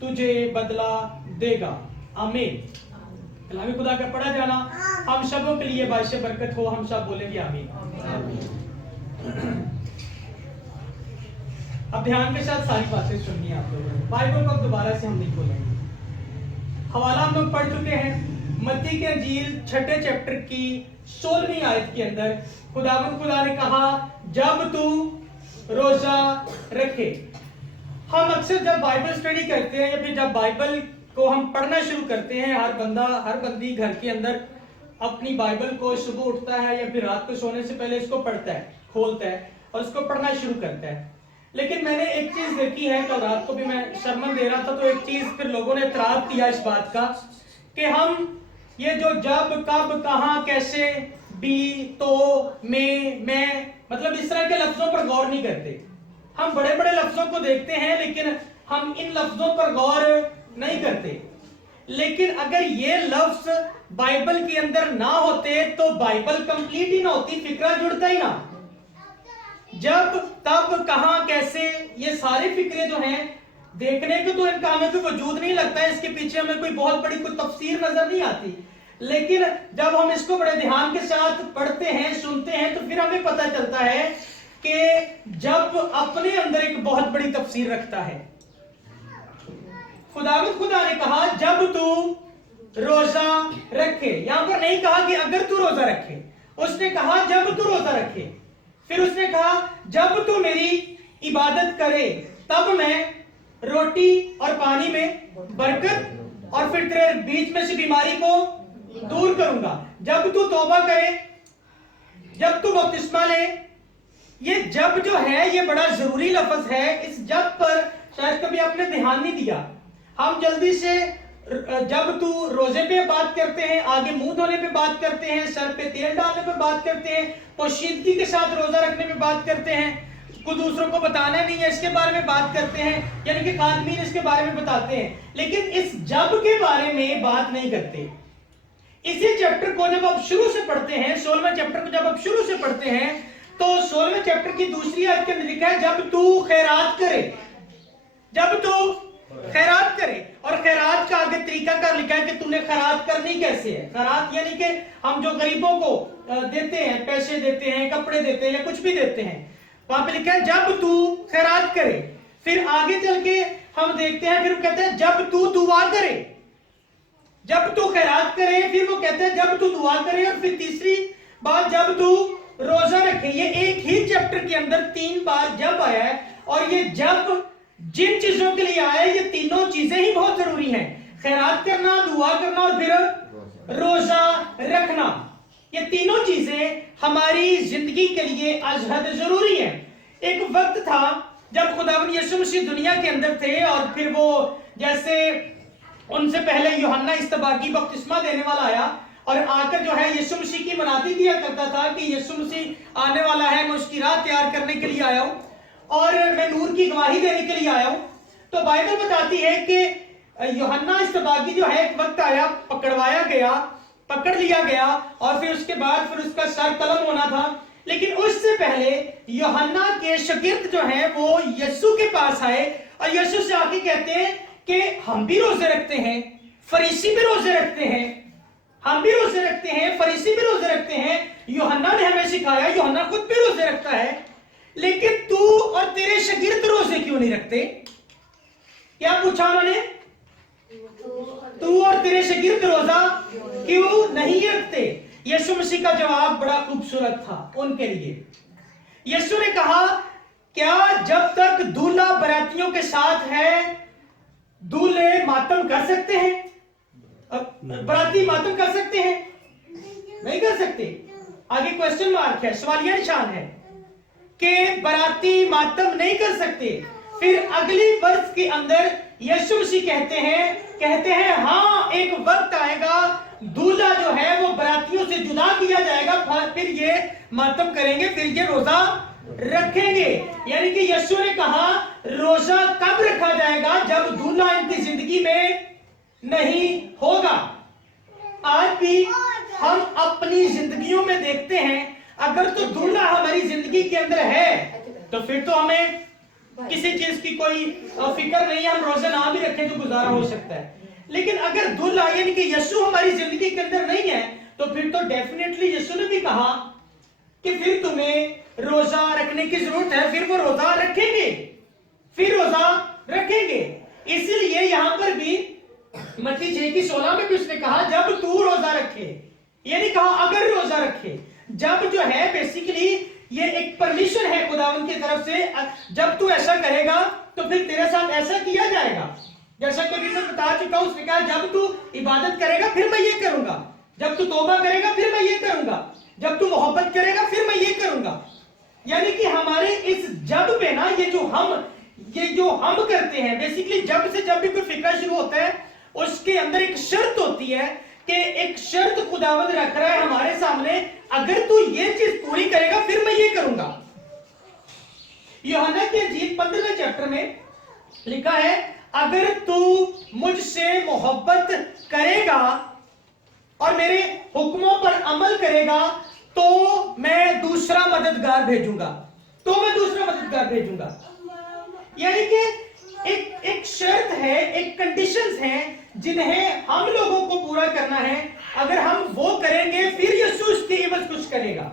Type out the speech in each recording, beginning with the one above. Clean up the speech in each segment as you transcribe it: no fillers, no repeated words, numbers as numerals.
तुझे बदला देगा। आमीन। कलाम खुदा का पढ़ा जाना हम सबों के लिए बाइश बरकत हो। हम सब बोलेंगे आमीन। अब ध्यान के साथ सारी बातें सुनिए आप लोगों ने। बाइबल को अब दोबारा से हम नहीं खोलेंगे। हवाला हम लोग पढ़ चुके हैं मत्ती के इंजील 6 चैप्टर की 16वीं आयत के अंदर खुदा ने कहा जब तू रोजा रखे। हम अक्सर जब बाइबल स्टडी करते हैं या फिर जब बाइबल को हम पढ़ना शुरू करते हैं, हर बंदी घर के अंदर अपनी बाइबल को सुबह उठता है या फिर रात को सोने से पहले इसको पढ़ता है, खोलता है और इसको पढ़ना शुरू करता है। लेकिन मैंने एक चीज देखी है, कल रात को भी मैं सरमन दे रहा था तो एक चीज फिर लोगों ने एतराज किया इस बात का कि हम ये जो जब कब कहां कैसे बी तो मैं मतलब इस तरह के लफ्जों पर गौर नहीं करते। हम बड़े बड़े लफ्जों को देखते हैं लेकिन हम इन लफ्जों पर गौर नहीं करते। लेकिन अगर ये लफ्ज बाइबल के अंदर ना होते तो बाइबल कंप्लीट ही ना होती, फिक्रा जुड़ता ही ना। जब तब कहां कैसे ये सारे फिक्रे जो हैं देखने को तो इनका हमें कोई वजूद नहीं लगता है, इसके पीछे हमें कोई बहुत बड़ी कोई तफसीर नजर नहीं आती। लेकिन जब हम इसको बड़े ध्यान के साथ पढ़ते हैं, सुनते हैं तो फिर हमें पता चलता है कि जब अपने अंदर एक बहुत बड़ी तफसीर रखता है। खुदा ने कहा जब तू रोजा रखे। यहां पर नहीं कहा कि अगर तू रोजा रखे, उसने कहा जब तू रोजा रखे। फिर उसने कहा जब तू मेरी इबादत करे तब मैं रोटी और पानी में बरकत और फिर तेरे बीच में से बीमारी को दूर करूंगा। जब तू तौबा करे, जब तू बपतिस्मा ले। ये जब जो है ये बड़ा जरूरी लफ्ज है। इस जब पर शायद कभी आपने ध्यान नहीं दिया। हम जल्दी से जब तू रोजे पे बात करते हैं, आगे मुंह धोने पे बात करते हैं, सर पे तेल डालने पे बात करते हैं, पोशीदगी के साथ रोजा रखने पे बात करते हैं, को दूसरों को बताना नहीं है इसके बारे में बात करते हैं, यानी कि कानून इसके बारे में बताते हैं। लेकिन इस जब के बारे में बात नहीं करते। इसी चैप्टर को जब आप शुरू से पढ़ते हैं, 16वें चैप्टर को जब आप शुरू से पढ़ते हैं तो 16वें चैप्टर की दूसरी आयत के अंदर लिखा है जब तू खैरात करे। जब तू खैरात करे। और खैरात का आगे तरीका कर लिखा है कि तूने खैरात करनी कैसे है। खैरात यानी कि हम जो गरीबों को देते हैं, पैसे देते हैं, कपड़े देते हैं या कुछ भी देते हैं, वहां पे लिखा है जब तू खैरात करे। फिर आगे चल के हम देखते हैं, फिर वो कहते हैं जब तू दुआ करे। जब तू खैरात करे, फिर वो कहते हैं जब तू दुआ करे, और फिर तीसरी बात जब तू रोजा रखे। ये एक ही चैप्टर के अंदर 3 बार जब आया है। और ये जब जिन चीजों के लिए आया है, ये तीनों चीजें ही बहुत जरूरी हैं। खैरात करना, दुआ करना और फिर रोजा रखना। ये तीनों चीजें हमारी जिंदगी के लिए अजहद जरूरी है। एक वक्त था जब खुदावंद यीशु मसीह दुनिया के अंदर थे और फिर वो जैसे उनसे पहले यूहन्ना इस्तबागी बपतिस्मा देने वाला आया और आकर जो है यीशु मसीह की मनाती किया करता था कि यीशु मसीह आने वाला है, मैं उसकी राह तैयार करने के लिए आया हूं और मैं नूर की गवाही देने के लिए आया हूं। तो बाइबल बताती है कि यूहन्ना इस्तबागी जो है एक वक्त आया, पकड़वाया गया, पकड़ लिया गया और फिर उसके बाद फिर उसका सर कलम होना था। लेकिन उससे पहले यूहन्ना के शागिर्द जो हैं वो यीशु के पास आए और यीशु से आके कहते हैं कि हम भी रोजे रखते हैं, फरीसी भी रोजे रखते हैं, हम भी रोजे रखते हैं, फरीसी भी रोजे रखते हैं। यूहन्ना ने हमें सिखाया, यूहन्ना खुद भी रोजे रखता है, लेकिन तू और तेरे शागिर्द रोजे क्यों नहीं रखते? क्या पूछा उन्होंने? तू और तेरे शागिर्द रोजा क्यों नहीं रखते? यीशु मसीह का जवाब बड़ा खूबसूरत था उनके लिए। यीशु ने कहा क्या जब तक दूल्हा बरातियों के साथ है दूल्हे मातम कर सकते हैं? बराती मातम कर सकते हैं? नहीं कर सकते। आगे क्वेश्चन मार्क है, सवालिया निशान है कि बराती मातम नहीं कर सकते। फिर अगली वर्ष के अंदर यीशु मसीह कहते हैं हाँ एक वक्त आएगा दूल्हा जो है वो बरातियों से जुदा किया जाएगा, फिर ये मातम करेंगे, फिर ये रोजा रखेंगे। यानी कि यीशु ने कहा रोजा कब रखा जाएगा? जब दूल्हा इनकी जिंदगी में नहीं होगा। आज भी हम अपनी जिंदगियों में देखते हैं अगर तो दूल्हा हमारी जिंदगी के अंदर है तो फिर तो हमें किसी चीज की कोई फिक्र नहीं है, हम रोजे ना भी रखें तो गुजारा हो सकता है। लेकिन अगर दुल्हा यानी कि यीशु हमारी जिंदगी के अंदर नहीं है, तो फिर तो डेफिनेटली यीशु ने भी कहा कि फिर तुम्हें रोजा रखने की जरूरत है, फिर वो रोजा रखेंगे, फिर रोजा रखेंगे। इसीलिए यहां पर भी मत्ती 6:16 में भी उसने कहा जब तू रोजा रखे, ये नहीं कहा अगर रोजा रखे। जब जो है बेसिकली ये एक परमिशन है खुदावंद की तरफ से, जब तू ऐसा करेगा तो फिर तेरे साथ ऐसा किया जाएगा। जैसा कि मैं बता चुका हूं, उसने कहा जब तू इबादत करेगा फिर मैं ये करूंगा, जब तू तौबा करेगा फिर मैं ये करूंगा, जब तू मोहब्बत करेगा फिर मैं ये करूंगा। यानी कि हमारे इस जब पे ना ये जो हम करते हैं बेसिकली, जब से जब भी कोई फिक्र शुरू होता है उसके अंदर एक शर्त होती है कि एक शर्त खुदावंद रख रहा है हमारे सामने, अगर तू ये चीज पूरी करेगा फिर मैं ये करूंगा। यूहन्ना के इंजील 15वें चैप्टर में लिखा है अगर तू मुझसे मोहब्बत करेगा और मेरे हुक्मों पर अमल करेगा तो मैं दूसरा मददगार भेजूंगा। यानी कि एक शर्त है, एक कंडीशंस हैं जिन्हें हम लोगों को पूरा करना है। अगर हम वो करेंगे फिर यीशु उसकी इवज कुछ करेगा।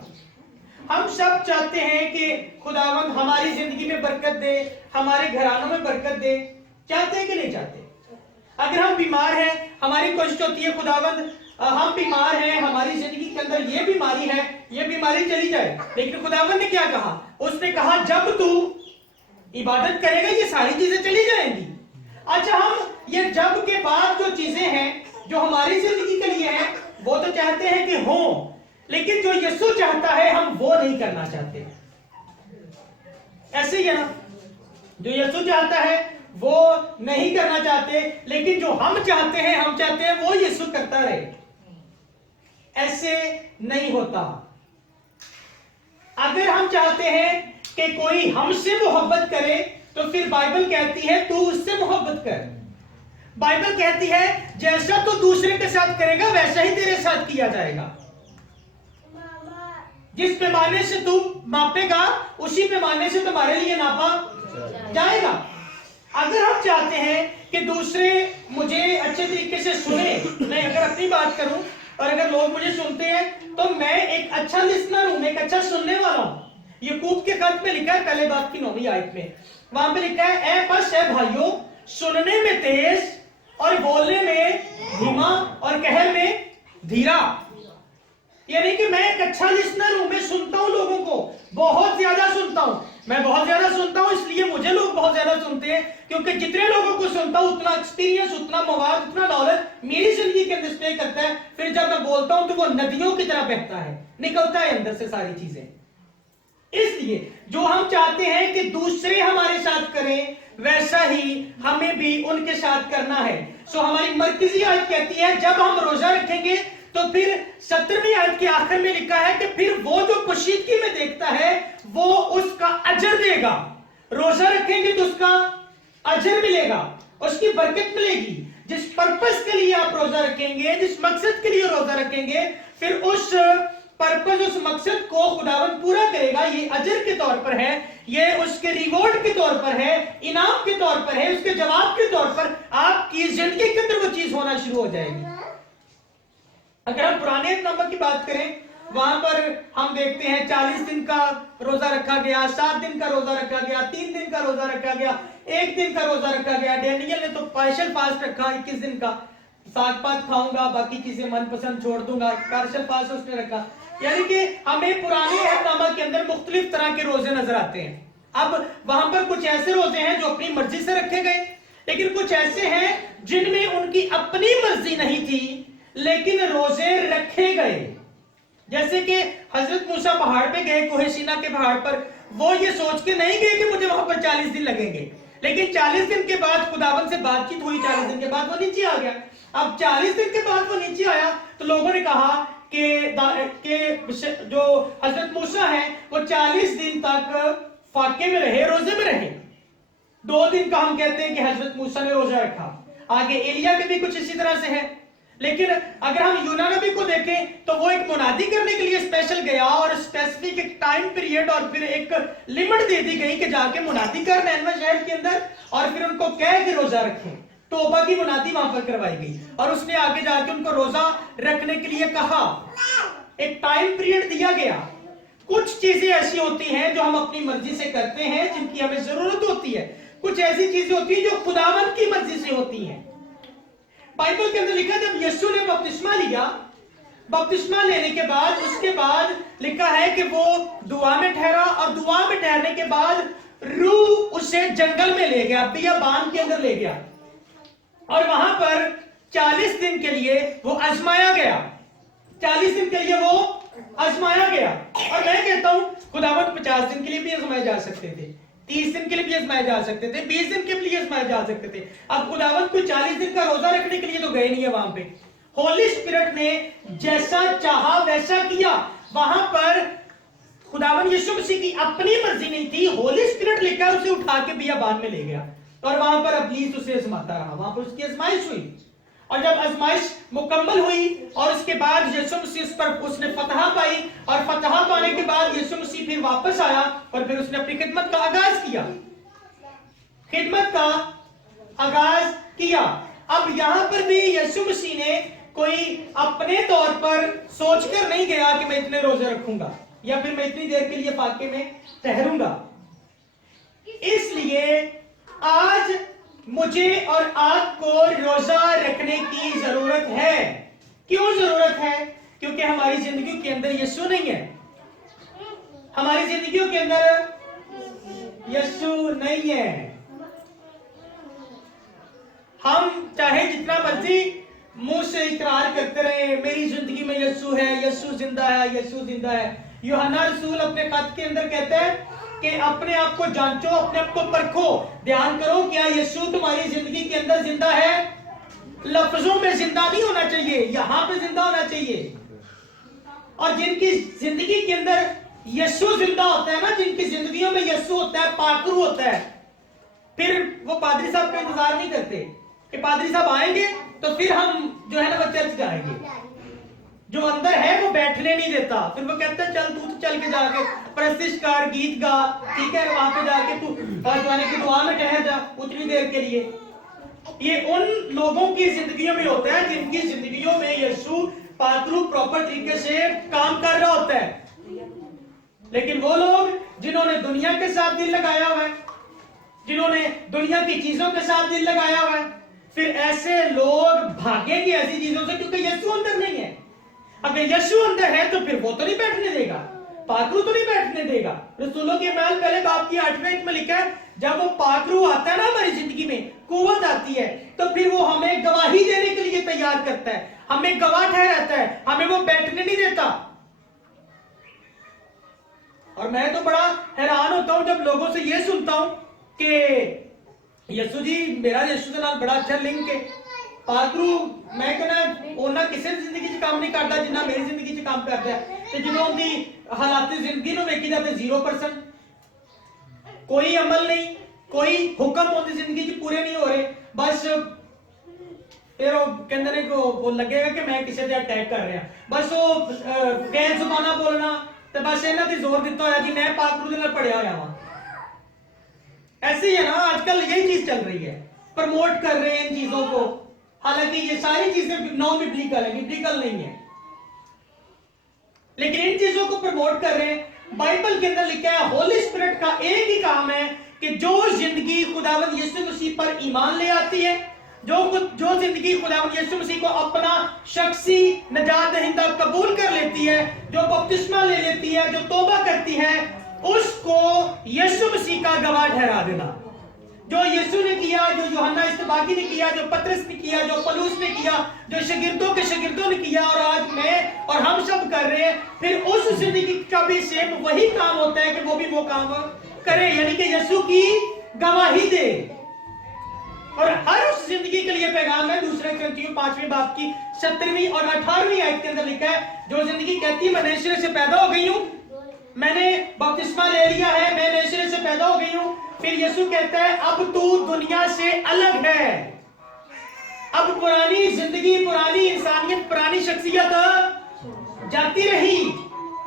हम सब चाहते हैं कि खुदावंद हमारी जिंदगी में बरकत दे, हमारे घरानों में बरकत दे, चाहते हैं कि नहीं चाहते? अगर हम बीमार हैं, हमारी कोशिश होती है खुदावंद हम बीमार हैं, हमारी जिंदगी के अंदर ये बीमारी है, ये बीमारी चली जाए। लेकिन खुदावंद ने क्या कहा? उसने कहा जब तू इबादत करेगा ये सारी चीजें चली जाएंगी। अच्छा, हम ये जब के बाद जो चीजें हैं जो हमारी जिंदगी के लिए हैं वो तो चाहते हैं कि हो, लेकिन जो यीशु चाहता है हम वो नहीं करना चाहते। ऐसे ही है ना, जो यीशु चाहता है वो नहीं करना चाहते, लेकिन जो हम चाहते हैं वो यीशु करता रहे। ऐसे नहीं होता। अगर हम चाहते हैं कि कोई हमसे मोहब्बत करे तो फिर बाइबल कहती है तू उससे मोहब्बत कर। बाइबल कहती है जैसा तू दूसरे के साथ करेगा वैसा ही तेरे साथ किया जाएगा। जिस पैमाने से तू मापेगा उसी पैमाने से तुम्हारे लिए नापा जाएगा। अगर हम चाहते हैं कि दूसरे मुझे अच्छे तरीके से सुने, मैं अगर अपनी बात करूं और अगर लोग मुझे सुनते हैं तो मैं एक अच्छा लिसनर हूं, एक अच्छा सुनने वाला हूं। याकूब के खत में लिखा है पहले बाब की 9वीं आयत में, वहां पे लिखा है ए बस है भाइयों, सुनने में तेज और बोलने में धीमा और कहर में धीरा। यानी कि मैं एक अच्छा लिसनर हूं, मैं सुनता हूं लोगों को, बहुत ज्यादा सुनता हूं। मैं बहुत ज्यादा सुनता हूं इसलिए मुझे लोग बहुत ज्यादा सुनते हैं, क्योंकि जितने लोगों को सुनता हूं उतना एक्सपीरियंस, उतना मवाद, उतना नॉलेज मेरी जिंदगी के अंदर डिस्प्ले करता है। फिर जब मैं बोलता हूं तो वो नदियों की तरह बहता है, निकलता है अंदर से सारी चीजें। इसलिए जो हम चाहते हैं कि दूसरे हमारे साथ करें वैसा ही हमें भी उनके साथ करना है। सो हमारी मरकजी आयत कहती है जब हम रोजा रखेंगे तो फिर 17वीं आयत के आखिर में लिखा है कि फिर वो जो पोशीदगी में देखता है वो उसका अजर देगा। रोजा रखेंगे तो उसका अजर मिलेगा, उसकी बरकत मिलेगी। जिस पर्पस के लिए आप रोजा रखेंगे, जिस मकसद के लिए रोजा रखेंगे, फिर उस पर्पस, उस मकसद को खुदावंद पूरा करेगा। ये अजर के तौर पर है, ये उसके रिवॉर्ड के तौर पर है, इनाम के तौर पर है, उसके जवाब के तौर पर आपकी जिंदगी के अंदर वो चीज होना शुरू हो जाएगी। अगर हम पुराने नंबर की बात करें, वहां पर हम देखते हैं 40 दिन का रोजा रखा गया, 7 दिन का रोजा रखा गया, 3 दिन का रोजा रखा गया, 1 दिन का रोजा रखा गया। डैनियल ने तो पार्शियल फास्ट रखा 21 दिन का, साग पात खाऊंगा, बाकी चीजें मनपसंद छोड़ दूंगा, पार्शियल फास्ट उसने रखा। यानी कि हमें पुराने अहदनामा के अंदर मुख्तलिफ तरह के रोजे नजर आते हैं। अब वहां पर कुछ ऐसे रोजे हैं जो अपनी मर्जी से रखे गए, लेकिन कुछ ऐसे हैं जिनमें उनकी अपनी मर्जी नहीं थी लेकिन रोजे रखे गए। जैसे कि हजरत मूसा पहाड़ पे गए, कोहे सीना के पहाड़ पर, वो ये सोच के नहीं गए कि मुझे वहां पर 40 दिन लगेंगे, लेकिन 40 दिन के बाद खुदावन से बातचीत हुई, 40 दिन के बाद वो नीचे आ गया। अब 40 दिन के बाद वो नीचे आया तो लोगों ने कहा कि जो हजरत मूसा है वो 40 दिन तक फाके में रहे, रोजे में रहे। 2 दिन का हम कहते हैं कि हजरत मूसा ने रोजा रखा। आगे एलिया के भी कुछ इसी तरह से है। لیکن اگر ہم یونا نبی کو دیکھیں تو وہ ایک منادی کرنے کے لیے اسپیشل گیا اور اسپیسیفک ایک ٹائم پیریڈ اور پھر ایک لمٹ دے دی گئی کہ جا کے منادی کر نینوے شہر کے اندر اور پھر ان کو کہہ کے روزہ رکھیں. توبہ کی منادی وہاں پر کروائی گئی اور اس نے آگے جا کے ان کو روزہ رکھنے کے لیے کہا. ایک ٹائم پیریڈ دیا گیا. کچھ چیزیں ایسی ہوتی ہیں جو ہم اپنی مرضی سے کرتے ہیں جن کی ہمیں ضرورت ہوتی ہے. کچھ ایسی چیزیں ہوتی ہیں جو خداوند کی مرضی سے ہوتی ہیں. بائبل کے اندر لکھا ہے جب یسوع نے بپتسمہ لیا, بپتسمہ لینے کے بعد اس کے بعد لکھا ہے کہ وہ دعا میں ٹھہرا اور دعا میں ٹھہرنے کے بعد روح اسے جنگل میں لے گیا, بیابان کے اندر لے گیا اور وہاں پر 40 دن کے لیے وہ آزمایا گیا. 40 دن کے لیے وہ آزمایا گیا. اور میں کہتا ہوں خداوند 50 دن کے لیے بھی آزمائے جا سکتے تھے, 30 دن کے لیے بھی آزمائے جا سکتے تھے, 20 دن کے لیے آزمائے جا سکتے تھے. اب خداوند کوئی 40 دن کا روزہ رکھنے کے لیے تو گئے نہیں ہے وہاں پہ. ہولی اسپرٹ نے جیسا چاہا ویسا کیا. وہاں پر خداوند یسوع مسیح کی اپنی مرضی نہیں تھی, ہولی اسپرٹ لے کر اسے اٹھا کے بیابان میں لے گیا اور وہاں پر ابلیس اسے آزماتا رہا. وہاں پر اس کی آزمائش ہوئی اور جب آزمائش مکمل ہوئی اور اس کے بعد یسوع مسیح اس پر اس نے فتح پائی اور فتح پانے کے بعد یسوع مسیح پھر واپس آیا اور پھر اس نے اپنی خدمت کا آغاز کیا. خدمت کا آغاز کیا. اب یہاں پر بھی یسوع مسیح نے کوئی اپنے طور پر سوچ کر نہیں گیا کہ میں اتنے روزے رکھوں گا یا پھر میں اتنی دیر کے لیے فاقے میں ٹھہروں گا. اس لیے آج مجھے اور آپ کو روزہ رکھنے کی ضرورت ہے. کیوں ضرورت ہے؟ کیونکہ ہماری زندگیوں کے اندر یسوع نہیں ہے. ہماری زندگیوں کے اندر یسوع نہیں ہے. ہم چاہے جتنا مرضی منہ سے اقرار کرتے رہے میری زندگی میں یسوع ہے, یسوع زندہ ہے, یسوع زندہ ہے. یوحنا رسول اپنے خط کے اندر کہتا ہے کہ اپنے آپ کو جانچو, اپنے آپ کو پرکھو, دھیان کرو کیا یسوع تمہاری زندگی کے اندر زندہ ہے. لفظوں میں زندہ نہیں ہونا چاہیے, یہاں پہ زندہ ہونا چاہیے. اور جن کی زندگی کے اندر یسوع زندہ ہوتا ہے نا, جن کی زندگیوں میں یسوع ہوتا ہے, پاک روح ہوتا ہے, پھر وہ پادری صاحب کا انتظار نہیں کرتے کہ پادری صاحب آئیں گے تو پھر ہم جو ہے نا وہ چرچ جائیں گے. جو اندر ہے وہ بیٹھنے نہیں دیتا. پھر وہ کہتا ہے چل تو چل کے جا کے پرستش کار, گیت گا, ٹھیک ہے, وہاں پہ جا کے تو جانے کی دعا میں ٹھہر جا اتنی دیر کے لیے. یہ ان لوگوں کی زندگیوں میں ہوتا ہے جن کی زندگیوں میں یسوع پاک روح پراپر طریقے سے کام کر رہا ہوتا ہے. لیکن وہ لوگ جنہوں نے دنیا کے ساتھ دل لگایا ہوا ہے, جنہوں نے دنیا کی چیزوں کے ساتھ دل لگایا ہوا ہے, پھر ایسے لوگ بھاگیں گے ایسی چیزوں سے کیونکہ یسوع اندر نہیں ہے. اگر یسوع اندر ہے تو پھر وہ تو نہیں بیٹھنے دے گا, پاک روح تو نہیں بیٹھنے دے گا. رسولوں کے اعمال پہلے باب کی 8ویں میں لکھا ہے جب وہ پاک روح آتا ہے نا ہماری زندگی میں, قوت آتی ہے, تو پھر وہ ہمیں گواہی دینے کے لیے تیار کرتا ہے, ہمیں گواہ ٹھہراتا ہے, ہمیں وہ بیٹھنے نہیں دیتا. اور میں تو بڑا حیران ہوتا ہوں جب لوگوں سے یہ سنتا ہوں کہ یسوع جی میرا یسوع کے نال بڑا اچھا لنک ہے, پاک روح میں کہنا اونا کسی زندگی سے کام نہیں کرتا جنہ میری زندگی سے کام کرتا ہے. تے جنہوں دی حالات زندگی نو ویکھی جاتے 0%, کوئی عمل نہیں, کوئی حکم ہوتی زندگی چ پورے نہیں ہو رہے, بس پھر وہ کہندے نے کہ وہ لگے گا کہ میں کسی دے اٹیک کر رہا, بس وہ غیر زبانہ بولنا تے بس انہاں تے زور دیتا ہوا کہ میں پاک روح دے نال پڑھیا ہوا ہاں. ایسے ہی ہے نا آج کل یہی چیز چل رہی ہے, پروموٹ کر رہے ہیں ان چیزوں کو, حالانکہ یہ ساری چیزیں نان ببلیکل ہیں, ببلیکل نہیں ہے, لیکن ان چیزوں کو پروموٹ کر رہے ہیں. بائبل کے اندر لکھا ہے ہولی اسپرٹ کا ایک ہی کام ہے کہ جو زندگی خداوند یسوع مسیح پر ایمان لے آتی ہے, جو زندگی خداوند یسوع مسیح کو اپنا شخصی نجات دہندہ قبول کر لیتی ہے, جو بپتسمہ لے لیتی ہے, جو توبہ کرتی ہے, اس کو یسوع مسیح کا گواہ ٹھہرا دینا. جو یسوع نے کیا, جو یوحنا استباقی نے کیا, جو پترس نے کیا, جو پولس نے کیا, جو شاگردوں کے شاگردوں نے کیا, اور آج میں اور ہم سب کر رہے ہیں, پھر اس زندگی کا بھی سیم وہی کام ہوتا ہے کہ وہ بھی وہ کام کرے, یعنی کہ یسوع کی گواہی دے. اور ہر اس زندگی کے لیے پیغام ہے. دوسرے کرنتھیوں 5ویں باب کی 17ویں اور 18ویں آیت کے اندر لکھا ہے جو زندگی کہتی ہے میں نئے سرے سے پیدا ہو گئی ہوں, میں نے بپتسمہ لے لیا ہے, میں نئے سرے سے پیدا ہو گئی ہوں. پھر یسوع کہتا ہے اب تو دنیا سے الگ ہے, اب پرانی زندگی، پرانی انسانیت، پرانی شخصیت جاتی رہی.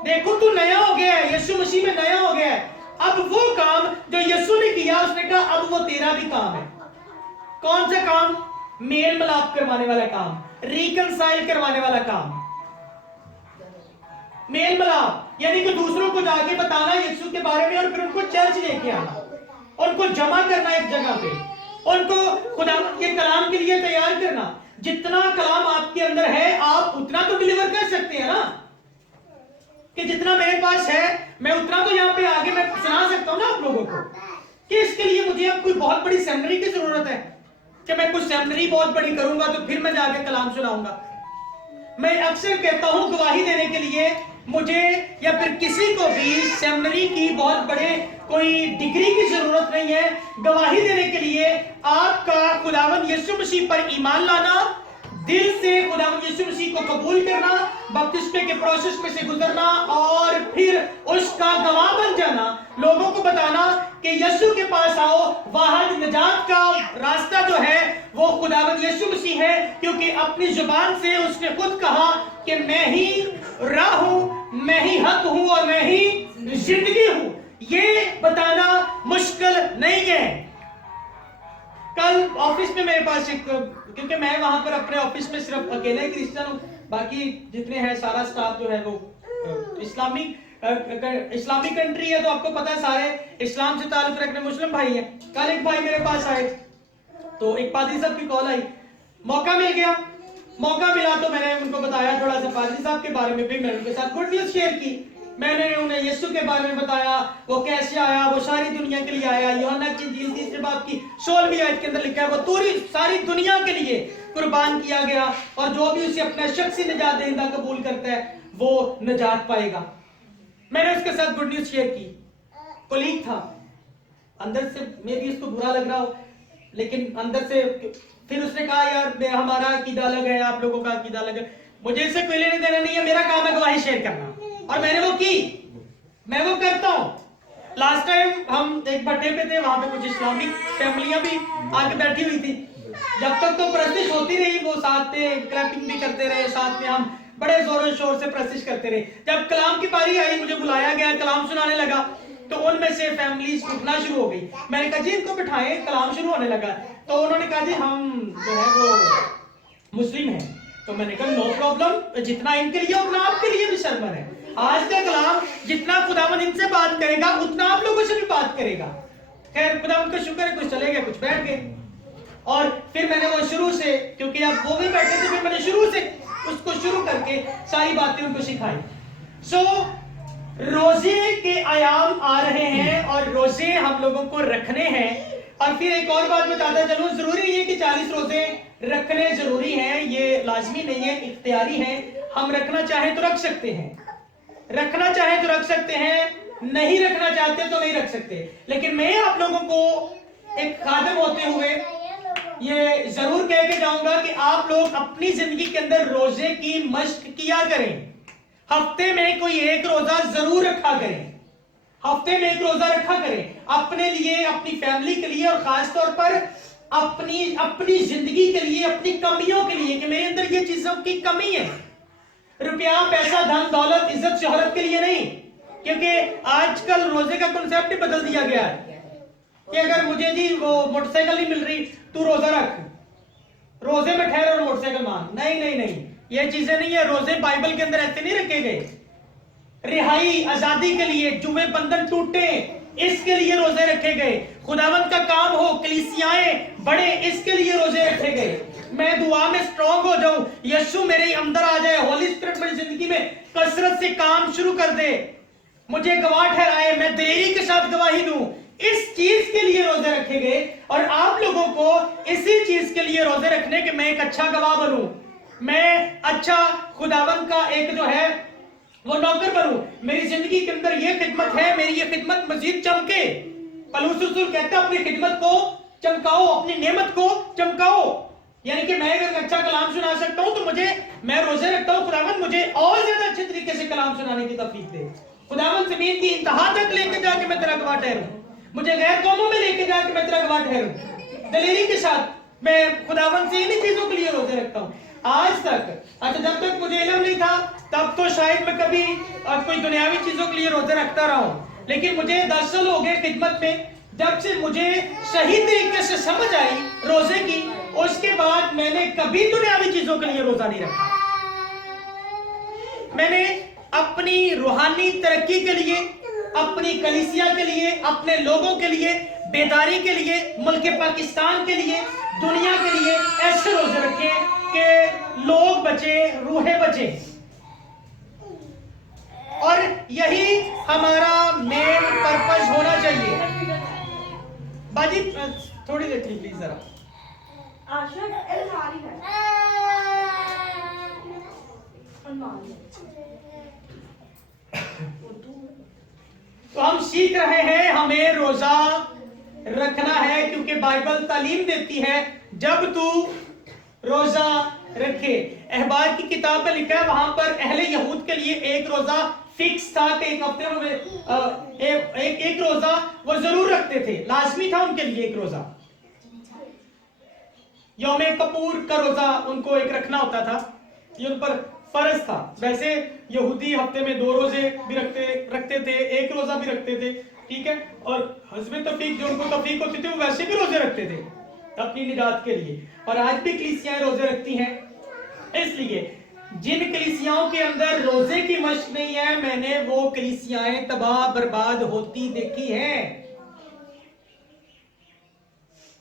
دیکھو تو نیا ہو گیا ہے، یسوع مسیح میں نیا ہو گیا ہے. اب وہ کام جو یسوع نے کیا، اس نے کہا اب وہ تیرا بھی کام ہے. کون سا کام؟ میل ملاپ کروانے والا کام، ریکنسائل کروانے والا کام. میل ملاپ یعنی کہ دوسروں کو جا کے بتانا یسوع کے بارے میں، اور پھر ان کو چرچ لے کے آنا، ان کو جمع کرنا ایک جگہ پہ، ان کو خدا کے کلام کے لیے تیار کرنا. جتنا کلام آپ کے اندر ہے آپ اتنا تو ڈیلیور کر سکتے ہیں نا، کہ جتنا میرے پاس ہے میں اتنا تو یہاں پہ آگے میں سنا سکتا ہوں نا آپ لوگوں کو. کہ اس کے لیے مجھے اب کوئی بہت بڑی سیمنری کی ضرورت ہے کہ میں کچھ سیمنری بہت بڑی کروں گا تو پھر میں جا کے کلام سناؤں گا. میں اکثر کہتا ہوں گواہی دینے کے لیے مجھے یا پھر کسی کو بھی سیمنری کی بہت بڑے کوئی ڈگری کی ضرورت نہیں ہے. گواہی دینے کے لیے آپ کا خداوند یسوع مسیح پر ایمان لانا، دل سے خداوند یسوع مسیح کو قبول کرنا، بپتسمے کے پروسیس میں سے گزرنا، اور پھر اس کا گواہ بن جانا، لوگوں کو بتانا کہ یسوع کے پاس آؤ. واحد نجات کا راستہ جو ہے وہ خداوند یسوع مسیح ہے، کیونکہ اپنی زبان سے اس نے خود کہا کہ میں ہی راہ ہوں، میں ہی حق ہوں، اور میں ہی زندگی ہوں. یہ بتانا مشکل نہیں ہے. کل آفس میں میرے پاس ایک، کیونکہ میں وہاں پر اپنے آفس میں صرف اکیلے ہی کرسچن ہوں، باقی جتنے ہیں سارا سٹاف جو ہے وہ اسلامی کنٹری ہے، تو آپ کو پتا ہے سارے اسلام سے تعلق رکھنے مسلم بھائی ہیں. کل ایک بھائی میرے پاس آئے تو ایک پادری صاحب کی کال آئی، موقع مل گیا. موقع ملا تو میں نے ان کو بتایا تھوڑا سا پادری صاحب کے بارے میں، پھر میں ان کے ساتھ گڈ نیوز شیئر کی. میں نے انہیں یسوع کے بارے میں بتایا، وہ کیسے آیا، وہ ساری دنیا کے لیے آیا. یوحنا کی انجیل 3 باب کی 16ویں آیت کے اندر لکھا ہے وہ ساری دنیا کے لیے قربان کیا گیا، اور جو بھی اسے اپنا شخصی نجات دہندہ قبول کرتا ہے وہ نجات پائے گا. میں نے اس کے ساتھ گڈ نیوز شیئر کی. کولیگ تھا، اندر سے میں بھی اس کو برا لگ رہا ہو، لیکن اندر سے پھر اس نے کہا یار ہمارا عقیدہ الگ ہے، آپ لوگوں کا عقیدہ الگ ہے، مجھے اس سے کوئی لینے دینا نہیں ہے، میرا کام ہے گواہی شیئر کرنا، اور میں نے وہ کی، میں وہ کرتا ہوں. لاسٹ ٹائم ہم ایک بڑے پہ تھے، وہاں پہ کچھ اسلامی فیملیاں بھی آگے بیٹھی ہوئی تھی. جب تک تو پرستش ہوتی رہی، وہ ساتھ میں کلیپنگ بھی کرتے رہے، ساتھ میں ہم بڑے زور و شور سے پرستش کرتے رہے. جب کلام کی باری آئی، مجھے بلایا گیا، کلام سنانے لگا، تو ان میں سے فیملیز اٹھنا شروع ہو گئی. میں نے کہا جی ان کو بٹھائیں، کلام شروع ہونے لگا. تو انہوں نے کہا جی ہم جو ہے وہ مسلم ہیں. تو میں نے کہا نو پرابلم، جتنا ان کے لیے اتنا آپ کے لیے بھی سرمن ہے. آج کا کلام جتنا خداوند ان سے بات کرے گا اتنا آپ لوگوں سے بھی بات کرے گا. خیر خداوند کا شکر ہے، کچھ چلے گئے کچھ بیٹھ گئے. اور پھر میں نے وہ شروع سے، کیونکہ اب وہ بھی بیٹھے تھے، پھر میں نے شروع سے اس کو شروع کر کے ساری باتیں ان کو سکھائی. سو روزے کے ایام آ رہے ہیں اور روزے ہم لوگوں کو رکھنے ہیں. اور پھر ایک اور بات بتاتا چلوں، ضروری نہیں ہے کہ 40 روزے رکھنے ضروری ہیں، یہ لازمی نہیں ہے، اختیاری ہے. ہم رکھنا چاہیں تو رکھ سکتے ہیں، رکھنا چاہیں تو رکھ سکتے ہیں، نہیں رکھنا چاہتے تو نہیں رکھ سکتے. لیکن میں آپ لوگوں کو ایک خادم ہوتے ہوئے یہ ضرور کہہ کے جاؤں گا کہ آپ لوگ اپنی زندگی کے اندر روزے کی مشق کیا کریں. ہفتے میں کوئی ایک روزہ ضرور رکھا کریں، ہفتے میں ایک روزہ رکھا کریں اپنے لیے، اپنی فیملی کے لیے، اور خاص طور پر اپنی زندگی کے لیے، اپنی کمیوں کے لیے، کہ میرے اندر یہ چیزوں کی کمی ہے. روپیہ، پیسہ، دھن دولت، عزت شہرت کے لیے نہیں. کیونکہ آج کل روزے کا کنسیپٹ بدل دیا گیا ہے کہ اگر مجھے جی وہ موٹر سائیکل نہیں مل رہی تو روزہ رکھ، روزے میں ٹھہر اور موٹر سائیکل مان. نہیں، یہ چیزیں نہیں ہے. روزے بائبل کے اندر ایسے نہیں رکھے گئے. رہائی، آزادی کے لیے، جوے بندھن ٹوٹے، اس کے لیے روزے رکھے گئے. خداوند کا کام ہو، کلیسیائیں بڑے، اس کے لیے روزے رکھے گئے. میں دعا میں سٹرونگ ہو جاؤں، یسوع میرے اندر آ جائے، ہولی اسپرٹ میری زندگی میں کثرت سے کام شروع کر دے، مجھے گواہ ٹھہرائے، میں دلیری کے ساتھ گواہی دوں. اس چیز کے لیے روزے رکھے گئے. اور آپ لوگوں کو اسی چیز کے لیے روزے رکھنے کہ میں ایک اچھا گواہ بنوں، میں اچھا خداوند کا ایک جو ہے وہ نوکر بنوں. میری زندگی کے اندر یہ خدمت ہے، میری یہ خدمت مزید چمکے. پولس رسول کہتا ہے اپنی خدمت کو چمکاؤ، اپنی نعمت کو چمکاؤ. یعنی کہ میں اگر اچھا کلام سنا سکتا ہوں تو میں روزے رکھتا ہوں، خداوند مجھے اور زیادہ اچھے طریقے سے کلام سنانے کی توفیق دے. خداوند زمین کی انتہا تک لے کے جا کے میں تیرا گواہ ٹھہروں، مجھے غیر قوموں میں لے کے جا کے میں تیرا گواہ ٹھہروں. دلیری کے ساتھ मैं खुदावन से इन्हीं चीजों के लिए रोजे रखता हूँ आज तक। अच्छा, जब तक मुझे इल्म नहीं था तब तो शायद मैं कभी कोई दुनियावी चीजों के लिए रोजे रखता रहा हूँ, लेकिन मुझे 10 साल हो गए खिदमत में, जब से मुझे सही तरीके से समझ आई रोजे की, उसके बाद मैंने कभी दुनियावी चीजों के लिए रोजा नहीं रखा। मैंने अपनी रूहानी तरक्की के लिए, अपनी कलीसिया के लिए, अपने लोगों के लिए, बेदारी के लिए, मुल्क पाकिस्तान के लिए, दुनिया के लिए ऐसे रोजे रखे कि लोग बचे, रूहें बचे। और यही हमारा मेन पर्पस होना चाहिए। बाजी थोड़ी देर प्लीज जरा। तो हम सीख रहे हैं हमें रोजा रखना है, क्योंकि बाइबल तालीम देती है जब तू रोजा रखे। अहबार की किताब में लिखा है, वहां पर अहले यहूद के लिए एक रोजा फिक्स था कि एक हफ्ते में एक रोजा वो जरूर रखते थे, लाजमी था उनके लिए एक रोजा। यौम कपूर का रोजा उनको एक रखना होता था, ये उन पर फर्ज था। वैसे यहूदी हफ्ते में 2 रोजे भी रखते थे, एक रोजा भी रखते थे, ठीक है। और हस्ब तौफीक जो उनको तौफीक होती थी वो वैसे भी रोजे रखते थे अपनी निजात के लिए। और आज भी कलीसियाएं रोजे रखती हैं। इसलिए जिन कलीसियाओं के अंदर रोजे की मश्क नहीं है, मैंने वो कलीसियाएं तबाह बर्बाद होती देखी हैं।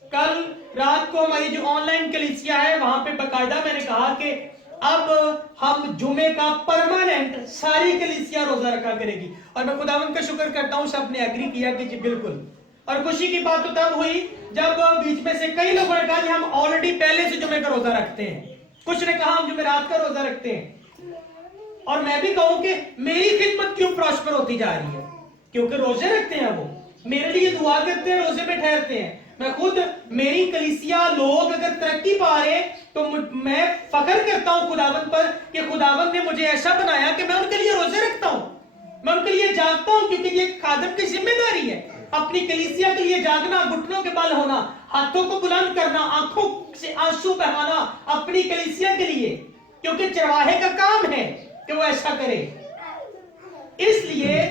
कल रात को हमारी जो ऑनलाइन कलीसिया है वहां पे बकायदा मैंने कहा कि अब हम जुमे का परमानेंट सारी कलीसिया रोजा रखा करेगी, और मैं खुदावंद का शुक्र करता हूं सबने एग्री किया कि जी बिल्कुल। और खुशी की बात तो तब हुई जब बीच में से कई लोगों ने कहा कि हम ऑलरेडी पहले से जुमे का रोजा रखते हैं, कुछ ने कहा हम जुमेरात का रोजा रखते हैं। और मैं भी कहूं कि मेरी खिदमत क्यों प्रॉस्पर होती जा रही है, क्योंकि रोजे रखते हैं, वो मेरे लिए दुआ करते हैं, रोजे पे ठहरते हैं। मैं खुद, मेरी कलीसिया लोग अगर तरक्की पा रहे तो मैं फख्र करता हूं खुदावंद पर कि खुदावंद ने मुझे ऐसा बनाया कि मैं उनके लिए रोजे रखता हूं, मैं उनके लिए जागता हूं, क्योंकि ये खादम की जिम्मेदारी है अपनी कलीसिया के लिए जागना, घुटनों के बल होना, हाथों को बुलंद करना, आंखों से आंसू बहाना अपनी कलीसिया के लिए, क्योंकि चरवाहे का काम है कि वो ऐसा करे। इसलिए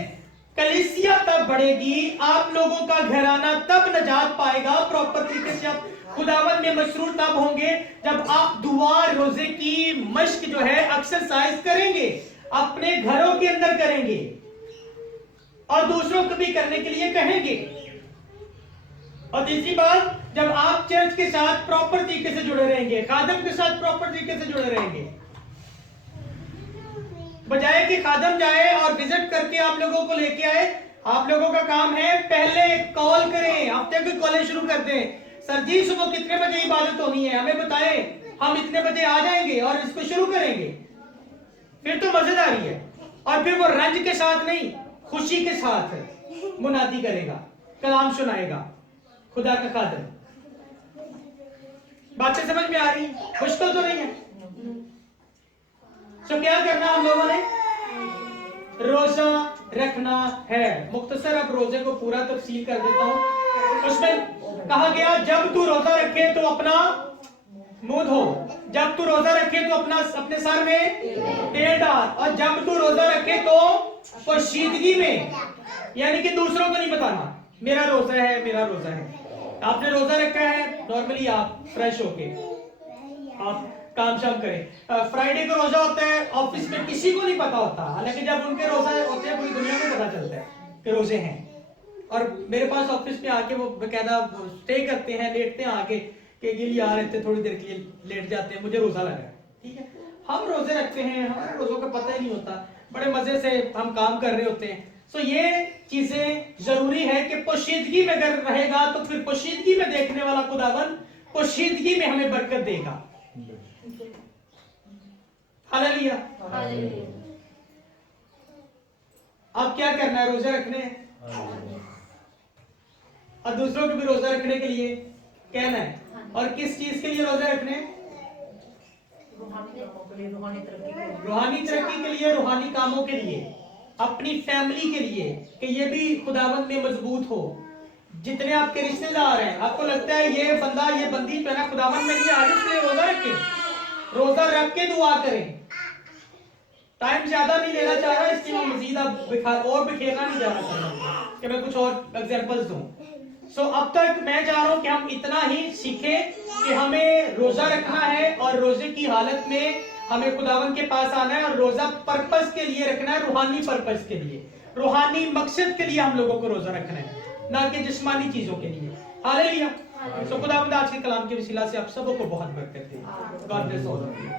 कलीसिया तब बढ़ेगी, आप लोगों का घराना तब नजात पाएगा प्रॉपर तरीके से, आप खुदावंद में मशरूर तब होंगे जब आप दुआ रोजे की मश्क जो है एक्सरसाइज करेंगे, अपने घरों के अंदर करेंगे और दूसरों को भी करने के लिए कहेंगे। और तीसरी बात, जब आप चर्च के साथ प्रॉपर तरीके से जुड़े रहेंगे, खादम के साथ प्रॉपर तरीके से जुड़े रहेंगे, बजाय कि खादम जाए और विजिट करके आप लोगों को लेके आए। आप लोगों का काम है पहले कॉल करें, हफ्ते की कॉलेज शुरू कर दें, सर जी सुबह कितने बजे इबादत होनी है हमें बताएं, हम इतने बजे आ जाएंगे और इसको शुरू करेंगे। फिर तो मजेदारी है। और फिर वो रंज के साथ नहीं, खुशी के साथ मुनादी करेगा, कलाम सुनाएगा खुदा का खादम। बातें समझ में आ रही, मुश्किल तो नहीं है। तो क्या करना हम लोगों ने, रोजा रखना है। मुख्तसर अब रोजे को पूरा तफसील कर देता हूं। उसमें कहा गया जब तू रोजा रखे तो अपना मुंह धो, जब तू रोजा रखे तो अपने सर में तेल डाल, और जब तू रोजा रखे तो पोशीदगी में, यानी कि दूसरों को नहीं बताना मेरा रोजा है, मेरा रोजा है। आपने रोजा रखा है, नॉर्मली आप फ्रेश होके आप काम शाम करें। फ्राइडे को रोजा होता है, ऑफिस में किसी को नहीं पता होता, हालांकि जब उनके रोजा होते हैं पूरी दुनिया में पता चलता है कि रोजे हैं। और मेरे पास ऑफिस में आके वो बकायदा स्टे करते हैं, लेटते हैं आके कि गिली आ रहे थे, थोड़ी देर के लिए लेट जाते हैं, मुझे रोजा लगा है, ठीक है। हम रोजे रखते हैं, हमें रोजों का पता ही नहीं होता, बड़े मजे से हम काम कर रहे होते हैं। तो ये चीजें जरूरी है कि पोशीदगी में अगर रहेगा तो फिर पोशीदगी में देखने वाला खुदावन पोशीदगी में हमें बरकत देगा। हालेलुया। अब क्या करना है, रोजा रखने हैं और दूसरों को भी रोजा रखने के लिए कहना है। और किस चीज के लिए रोजा रखने? रूहानी तरक्की के लिए, रूहानी कामों के लिए, अपनी फैमिली के लिए कि ये भी खुदावंद में मजबूत हो, जितने आपके रिश्तेदार हैं, आपको लगता है ये बंदा ये बंदी जो है ना खुदावन में नहीं आ रही, इसलिए रोजा रखें, रोजा रख के दुआ करें। टाइम ज्यादा नहीं लेना चाह रहा, इसलिए मैं मजीद अब और बिखेरना नहीं चाह रहा कि मैं कुछ और एग्जांपल्स दूं। सो अब तक मैं चाह रहा हूं कि हम इतना ही सीखें कि हमें रोजा रखना है और रोजे की हालत में हमें खुदावन के पास आना है, और रोजा पर्पस के लिए रखना है, रूहानी पर्पस के लिए, रूहानी मकसद के लिए हम लोगों को रोजा रखना है, ना कि जिस्मानी चीजों के लिए। हालेलुया। सो खुदावंद आज के कलाम के वसीला से आप सबको बहुत बरकत दे। God bless all of you.